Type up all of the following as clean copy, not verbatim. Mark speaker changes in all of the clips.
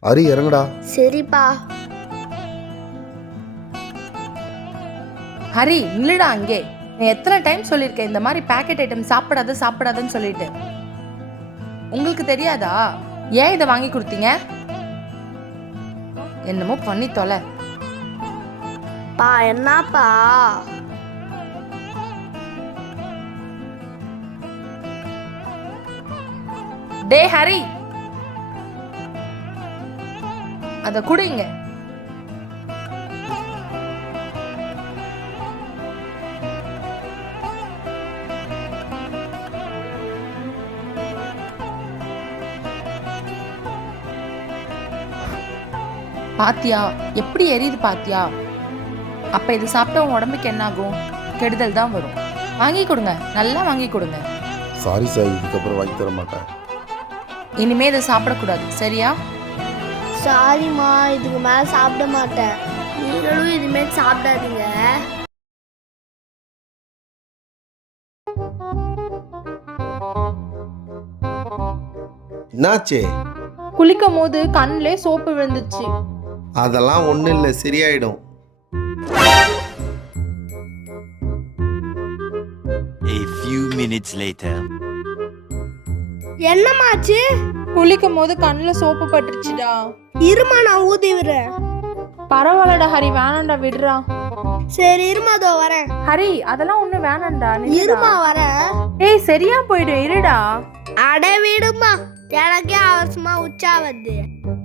Speaker 1: ஹரி இறங்குடா.
Speaker 2: சரிப்பா.
Speaker 3: ஹரி நில்லுடா அங்கே. நான் எத்தனை டைம் சொல்லியிருக்கேன் இந்த மாதிரி பேக்கெட் ஐட்டம் சாப்பிடாதுன்னு சொல்லிட்டு. உங்களுக்கு தெரியாதா? ஏன் இதை வாங்கி கொடுத்தீங்க? என்னமோ பண்ணி தொலை.
Speaker 2: பா என்னப்பா?
Speaker 3: டே ஹரி, அத குடிங்க. பாத்தியா எப்படி எரியுது பாத்தியா? அப்ப இது சாப்பிட்டா உன் உடம்புக்கு என்ன ஆகும்? கெடுதல் தான் வரும். வாங்கி கொடுங்க, நல்லா வாங்கி கொடுங்க.
Speaker 1: சாரி சார், இதுக்கப்புறம் வாங்கி தர மாட்டேன்.
Speaker 3: இனிமே இதை சாப்பிடக்கூடாது, சரியா?
Speaker 2: சாரிம்மா, இதுக்கு மேல சாப்பிட மாட்டேன். நீங்களும் இனிமேல் சாப்பிடாதீங்க.
Speaker 1: என்னாச்சே?
Speaker 3: குளிக்கும் போது கண்ணிலே சோப்பு விழுந்துச்சு.
Speaker 1: அதெல்லாம் ஒன்றும் இல்லை, சரியாயிடும்.
Speaker 4: A few minutes later.
Speaker 2: என்னமாச்சு?
Speaker 3: குளிக்கும் போது கண்ணில் சோப்பு பட்டுருச்சுடா.
Speaker 2: இருமா, நான் ஊதி விடுறேன்.
Speaker 3: பரவாயில்லடா ஹரி, வேணாண்டா விடுறா.
Speaker 2: சரி இருமா, அதோ வரேன்.
Speaker 3: ஹரி அதெல்லாம் ஒண்ணு வேணாண்டா.
Speaker 2: இருமா வரேன்.
Speaker 3: ஏய் சரியா போயிடும், இருடா.
Speaker 2: அட விடுமா, எனக்கே அவசரமா உச்சா வருது.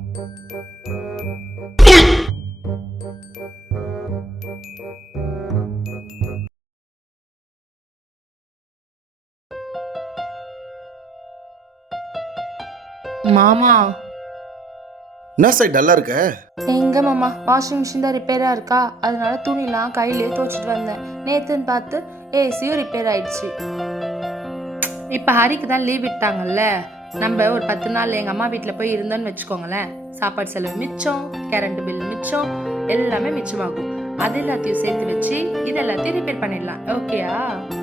Speaker 3: மாமா.
Speaker 1: என்ன சார் டல்லா இருக்க?
Speaker 3: எங்க மாமா, வாஷிங் மிஷின் தான் ரிப்பேரா இருக்கா, அதனால துணிலாம் கையிலேயே துவைச்சிட்டு வந்தேன். நேத்துன்னு பார்த்து ஏசியும் ரிப்பேர் ஆயிடுச்சு. இப்போ ஹரிக்கு தான் லீவ் விட்டாங்கல்ல, நம்ம ஒரு 10 நாள் எங்கள் அம்மா வீட்டில் போய் இருந்தோன்னு வச்சுக்கோங்களேன். சாப்பாடு செலவு மிச்சம், கரண்ட் பில் மிச்சம், எல்லாமே மிச்சமாகும். அது எல்லாத்தையும் சேர்த்து வச்சு இது எல்லாத்தையும் ரிப்பேர் பண்ணிடலாம். ஓகேயா?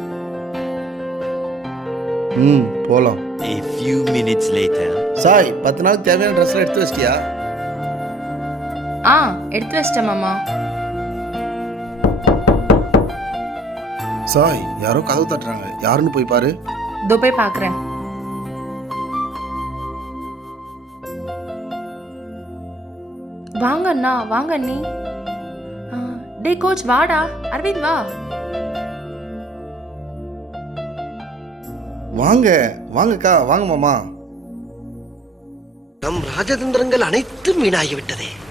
Speaker 1: போலாம்.
Speaker 4: A few minutes later.
Speaker 1: Sai, 10 நாள் தேவையான ட்ரெஸ்லாம் எடுத்து வச்சிட்டியா?
Speaker 3: எடுத்து வச்சிட்டேன் மாமா.
Speaker 1: சாய், யாரோ கதவு தட்டுறாங்க, யாருன்னு போய் பாரு.
Speaker 3: இதோ போய் பார்க்குறேன். வாங்க அண்ணா, வாங்க அண்ணி. டே கோச் வாடா. அரவிந்த் வா.
Speaker 1: வாங்க வாங்கக்கா, வாங்க மாமா.
Speaker 5: நம் ராஜதந்திரங்கள் அனைத்தும் வீணாகிவிட்டதே.